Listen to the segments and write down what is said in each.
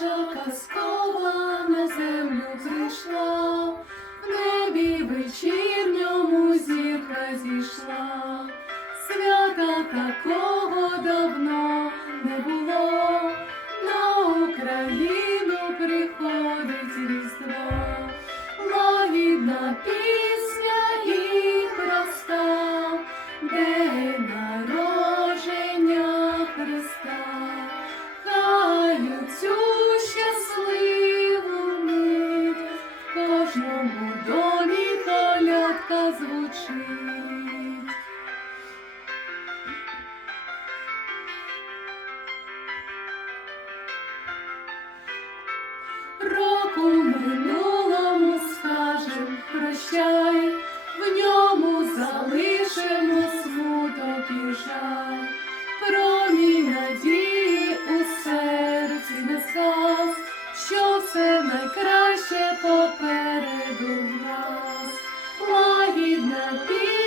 Тиша казкова на землю прийшла, в небі вечірньому зірка зійшла, свята такого давно не було, на Україну в ньому залишимо смуток і жаль. Промінь у серці не сказ, що все найкраще попереду в нас. Лагідна пісня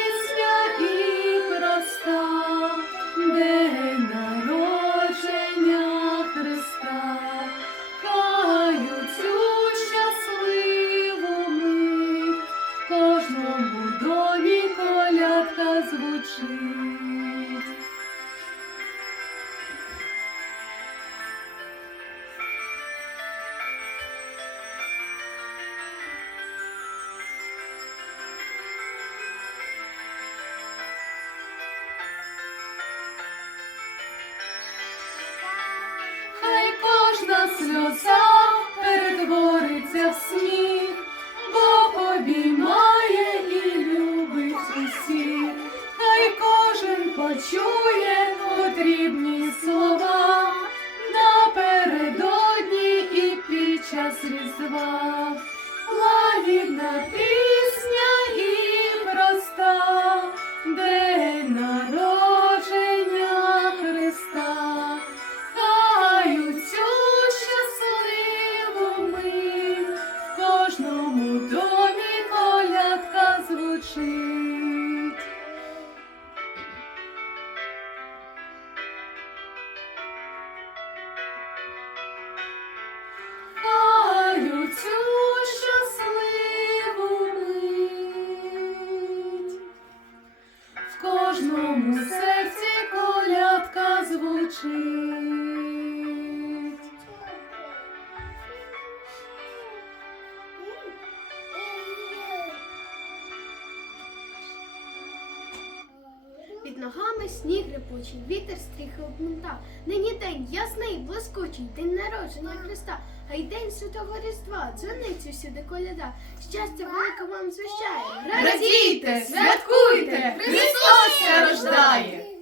кожному домі колядка звучить. Хай кожна почує потрібні слова напередодні і під час різдва. Кожному серці колядка звучить. Під ногами сніг репучий, вітер стріхи обмінтав. Нині день ясний, блискучий, день народження Христа, а й день святого Різдва, дзвоницю сюди коляда. Щастя велике вам звіщає. Радійте, святкуйте, Христос рождає!